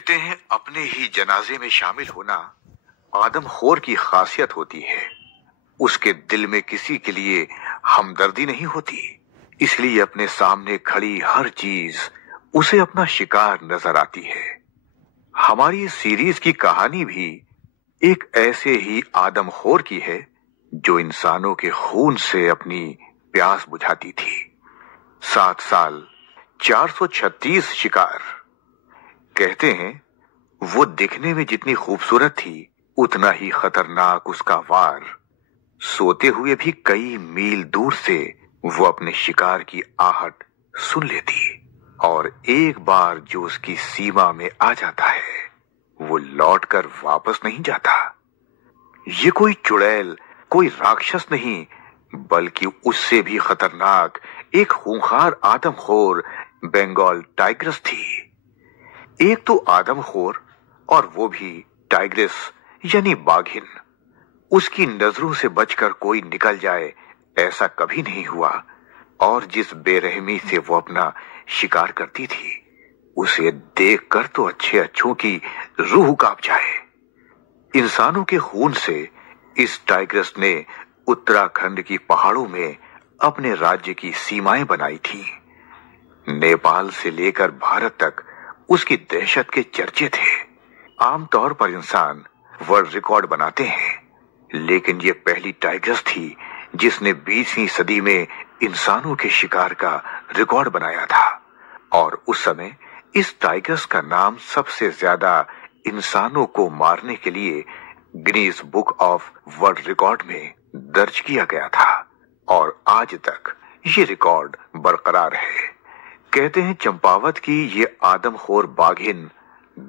कहते हैं अपने ही जनाजे में शामिल होना आदमखोर की खासियत होती है। उसके दिल में किसी के लिए हमदर्दी नहीं होती, इसलिए अपने सामने खड़ी हर चीज उसे अपना शिकार नजर आती है। हमारी इस सीरीज की कहानी भी एक ऐसे ही आदमखोर की है जो इंसानों के खून से अपनी प्यास बुझाती थी। 7 साल 436 शिकार। कहते हैं वो दिखने में जितनी खूबसूरत थी उतना ही खतरनाक उसका वार। सोते हुए भी कई मील दूर से वो अपने शिकार की आहट सुन लेती और एक बार जो उसकी सीमा में आ जाता है वो लौटकर वापस नहीं जाता। ये कोई चुड़ैल, कोई राक्षस नहीं, बल्कि उससे भी खतरनाक एक खूंखार आदमखोर बंगाल टाइग्रेस थी। एक तो आदमखोर और वो भी टाइग्रेस यानी बाघिन। उसकी नजरों से बचकर कोई निकल जाए ऐसा कभी नहीं हुआ, और जिस बेरहमी से वो अपना शिकार करती थी उसे देखकर तो अच्छे अच्छों की रूह कांप जाए। इंसानों के खून से इस टाइग्रेस ने उत्तराखंड की पहाड़ों में अपने राज्य की सीमाएं बनाई थी। नेपाल से लेकर भारत तक उसकी दहशत के चर्चे थे। आमतौर पर इंसान वर्ल्ड रिकॉर्ड बनाते हैं, लेकिन ये पहली टाइग्रेस थी जिसने 20वीं सदी में इंसानों के शिकार का रिकॉर्ड बनाया था। और उस समय इस टाइग्रेस का नाम सबसे ज्यादा इंसानों को मारने के लिए Guinness book of world record में दर्ज किया गया था, और आज तक ये रिकॉर्ड बरकरार है। कहते हैं चंपावत की ये आदमखोर बाघिन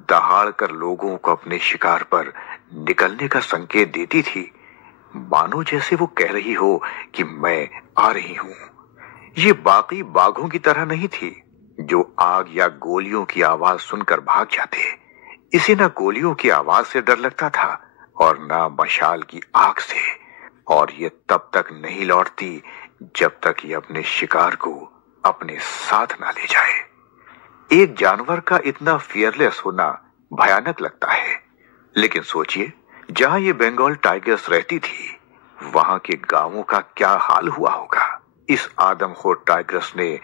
दहाड़ कर लोगों को अपने शिकार पर निकलने का संकेत देती थी, मानो जैसे वो कह रही हो कि मैं आ रही हूं। ये बाकी बाघों की तरह नहीं थी जो आग या गोलियों की आवाज सुनकर भाग जाते। इसे ना गोलियों की आवाज से डर लगता था और ना मशाल की आग से, और ये तब तक नहीं लौटती जब तक ये अपने शिकार को अपने साथ ना ले जाए। एक जानवर का इतना फियरलेस होना भयानक लगता है, लेकिन सोचिए जहां ये बंगाल टाइग्रेस रहती थी वहां के गांवों का क्या हाल हुआ होगा। इस आदमखोर टाइग्रेस ने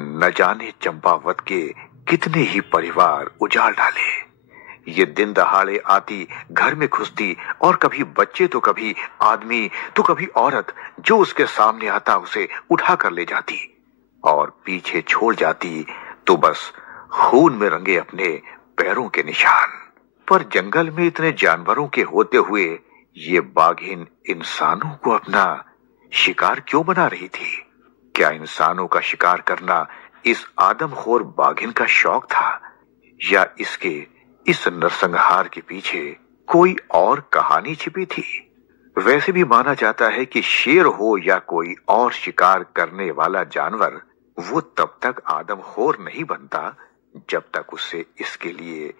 न जाने चंपावत के कितने ही परिवार उजाड़ डाले। ये दिन दहाड़े आती, घर में घुसती और कभी बच्चे तो कभी आदमी तो कभी औरत, जो उसके सामने आता उसे उठा कर ले जाती और पीछे छोड़ जाती तो बस खून में रंगे अपने पैरों के निशान। पर जंगल में इतने जानवरों के होते हुए ये बाघिन इंसानों को अपना शिकार क्यों बना रही थी? क्या इंसानों का शिकार करना इस आदमखोर बाघिन का शौक था, या इसके इस नरसंहार के पीछे कोई और कहानी छिपी थी? वैसे भी माना जाता है कि शेर हो या कोई और शिकार करने वाला जानवर, वो तब तक आदमखोर नहीं बनता जब तक उससे इसके लिए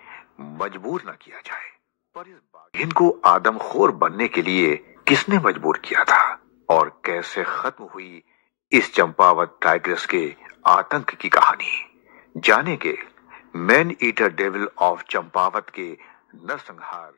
मजबूर न किया जाए। पर इस बाघिन को आदमखोर बनने के लिए किसने मजबूर किया था और कैसे खत्म हुई इस चंपावत टाइग्रेस के आतंक की कहानी? जानेंगे man eater devil of Champawat के नरसंहार